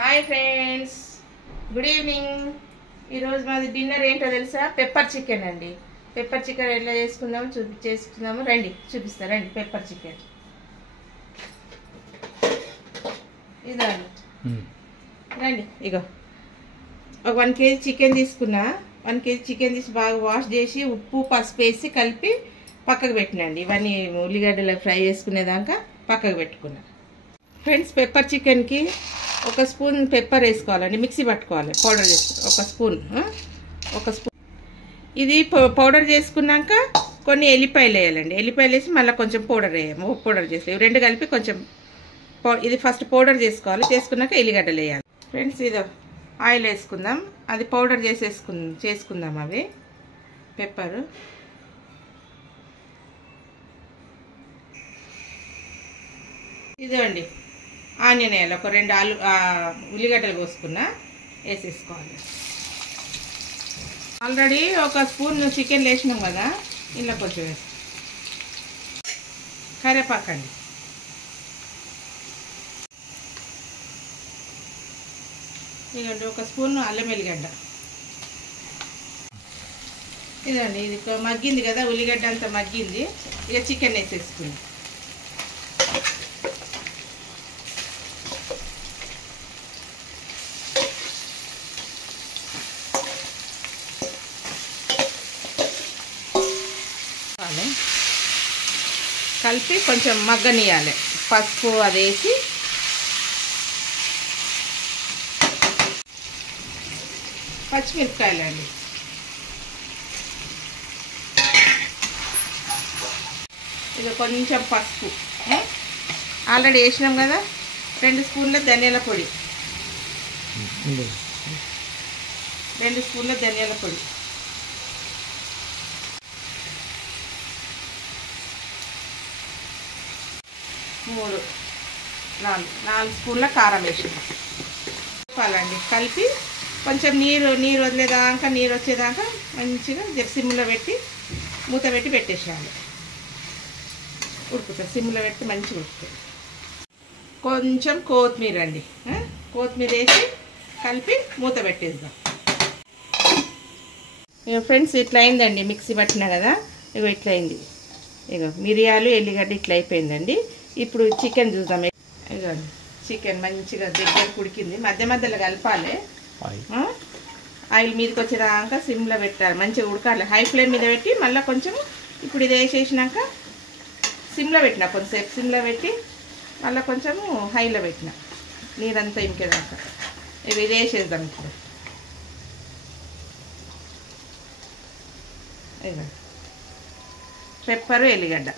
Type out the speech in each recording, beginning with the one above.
Hi friends, good evening. ఈరోజు మాది dinner ఏంటో తెలుసా? పెప్పర్ చికెన్ అండి. పెప్పర్ చికెన్ ఎట్లా చేసుకుందామో చేసుకుందాము. రండి చూపిస్తా, రండి. పెప్పర్ చికెన్ ఇదండి, రండి. ఇగో ఒక 1 kg చికెన్ తీసుకున్నా. 1 kg చికెన్ తీసి బాగా వాష్ చేసి ఉప్పు పసుపు వేసి కలిపి పక్కకు పెట్టినండి. ఇవన్నీ ఉల్లిగడ్డలు ఫ్రై చేసుకునేదాకా పక్కకు పెట్టుకున్నా. ఫ్రెండ్స్, పెప్పర్ చికెన్కి 1 స్పూన్ పెప్పర్ వేసుకోవాలండి. మిక్సీ పట్టుకోవాలి, పౌడర్ చేసుకోవాలి. 1 స్పూన్ ఇది పౌడర్ చేసుకున్నాక కొన్ని ఎల్లిపాయలు వేయాలండి. ఎల్లిపాయలు వేసి మళ్ళీ కొంచెం పౌడర్ చేసి ఇవి 2 కలిపి కొంచెం ఇది ఫస్ట్ పౌడర్ చేసుకోవాలి. చేసుకున్నాక ఎల్లిగడ్డలు వేయాలి. ఫ్రెండ్స్, ఇది ఆయిల్ వేసుకుందాం. అది పౌడర్ చేసుకుందాం. అవి పెప్పరు ఇదండి. ఆనియన్ వేయాలి. ఒక 2 ఉల్లిగడ్డలు కోసుకున్నా, వేసేసుకోవాలి. ఆల్రెడీ 1 స్పూన్ చికెన్ వేసినాం కదా, ఇలా కొంచెం వేసి కరివేపాకండి. ఇదండి 1 స్పూన్ అల్లం వెల్లిగడ్డ. ఇదండి, ఇది మగ్గింది కదా, ఉల్లిగడ్డ అంతా మగ్గింది. ఇక చికెన్ వేసేసుకుంది. కలిపి కొంచెం మగ్గనియాలి. పసుపు అది వేసి పచ్చిమిరపకాయలు అండి. ఇది కొంచెం పసుపు ఆల్రెడీ వేసినాం కదా. 2 స్పూన్ల ధనియాల పొడి, 2 స్పూన్ల ధనియాల పొడి, 4 స్పూన్ల కారం వేసినాం. కలపాలండి. కలిపి కొంచెం నీరు వదిలేదాకా, నీరు వచ్చేదాకా మంచిగా సిమ్లో పెట్టి మూత పెట్టి పెట్టేసేయాలి. ఉడుకుతుంది. సిమ్లో పెట్టి మంచిగా ఉడుకుతుంది. కొంచెం కొత్తిమీర అండి, కొత్తిమీర వేసి కలిపి మూత పెట్టేద్దాం. ఇక ఫ్రెండ్స్, ఇట్లా అయిందండి. మిక్సీ పట్టినా కదా, ఇగో ఇట్లా అయింది. ఇగో మిరియాలు ఎల్లిగడ్డ ఇట్లా అయిపోయిందండి. ఇప్పుడు చికెన్ చూద్దాం. ఇగో చికెన్ మంచిగా దగ్గరకు ఉడికింది. మధ్య మధ్యలో కలపాలి. ఆయిల్ మీదకి వచ్చేదాకా సిమ్లో పెట్టాలి. మంచిగా ఉడకాలి. హై ఫ్లేమ్ మీద పెట్టి మళ్ళీ కొంచెం ఇప్పుడు ఇది వేసేసినాక సిమ్లో పెట్టిన, కొంచెంసేపు సిమ్లో పెట్టి మళ్ళీ కొంచెము హైలో పెట్టిన, నీరంతా ఇంకేదాకా. ఇది వేసేద్దాం ఇప్పుడు. ఇక పెప్పరు ఎల్లిగడ్డ.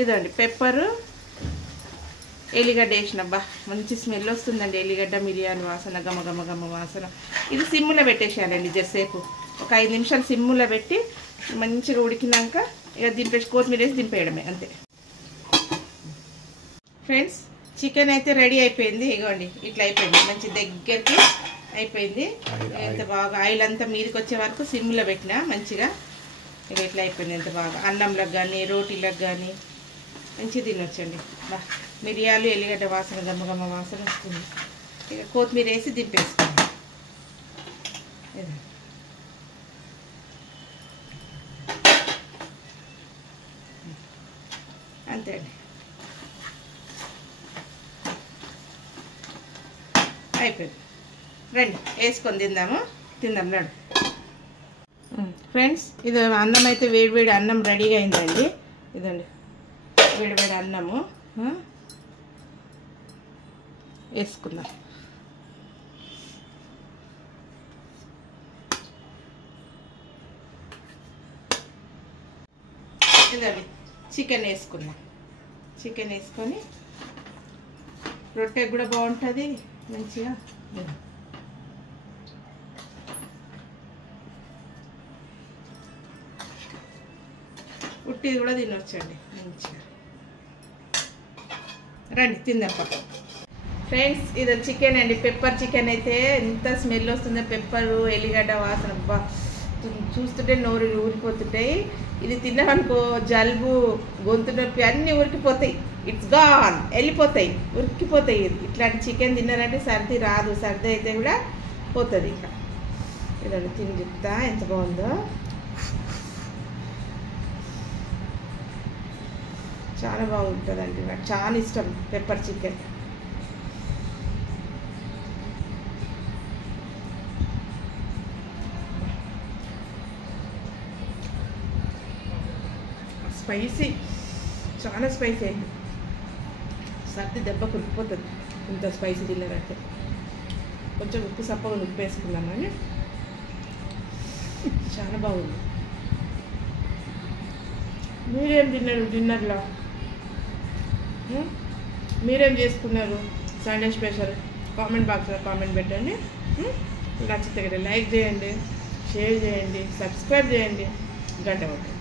ఇదండి పెప్పరు ఎల్లిగడ్డ వేసినబ్బా, మంచి స్మెల్ వస్తుందండి. ఎల్లిగడ్డ మిరియాల వాసన, గమ వాసన. ఇది సిమ్ములో పెట్టేసేయాలండి. జరసేపు ఒక 5 నిమిషాలు సిమ్ములో పెట్టి మంచిగా ఉడికినాక ఇక దింపేసి కొత్తిమీర వేసి దింపేయడమే, అంతే. ఫ్రెండ్స్, చికెన్ అయితే రెడీ అయిపోయింది. ఇగోండి ఇట్లా అయిపోయింది. మంచి దగ్గరికి అయిపోయింది. ఎంత బాగా ఆయిల్ అంతా మీదకి వచ్చే వరకు సిమ్లో పెట్టినా మంచిగా. ఇక ఇట్లా అయిపోయింది. ఎంత బాగా అన్నంలకు కానీ రోటీలకు కానీ మంచిగా తినొచ్చండి. మిరియాలు ఎల్లిగడ్డ వాసన, గమ్మ వాసన వస్తుంది. ఇక కొత్తిమీర వేసి దింపేసుకోండి. అంతే అండి, అయిపోయింది. రండి వేసుకొని తిందాం రండి. ఫ్రెండ్స్, ఇది అన్నం అయితే వేడివేడి అన్నం రెడీగా అయిందండి. ఇదండి వేడివేడి అన్నము వేసుకుందాం. ఇదండి చికెన్ వేసుకుందాం. చికెన్ వేసుకొని రొట్టె కూడా బాగుంటుంది మంచిగా. ఉట్టిది కూడా తినొచ్చండి మంచిగా. రండి తిందాం పక్క. ఫ్రెండ్స్, ఇది చికెన్ అండి. పెప్పర్ చికెన్ అయితే ఎంత స్మెల్ వస్తుందో. పెప్పరు ఎల్లిగడ్డ వాసన చూస్తుంటే నోరు ఊరిపోతుంటాయి. ఇది తిన్నామనుకో జలుబు, గొంతు నొప్పి అన్నీ ఉరికిపోతాయి. ఇట్స్ గాన్, వెళ్ళిపోతాయి, ఉరికిపోతాయి. ఇట్లాంటి చికెన్ తిన్నారంటే సర్ది రాదు, సర్ది అయితే కూడా పోతుంది. ఇంకా ఇదండి తిని చెప్తా ఎంత బాగుందో. చాలా బాగుంటుందండి, నాకు చాలా ఇష్టం పెప్పర్ చికెన్. స్పైసీ, చాలా స్పైసీ అయింది, సర్ది దెబ్బ కురికిపోతుంది ఇంత స్పైసీ తిన్నారంటే. కొంచెం ఉప్పు సప్పగా ఉప్పు వేసుకుందామని. చాలా బాగుంది. మీరేం తిన్నారు డిన్నర్లో? మీరేం చేసుకున్నారు సండే స్పెషల్? కామెంట్ బాక్స్లో కామెంట్ పెట్టండి. నచ్చితే లైక్ చేయండి, షేర్ చేయండి, సబ్స్క్రైబ్ చేయండి, గంట కొట్టండి.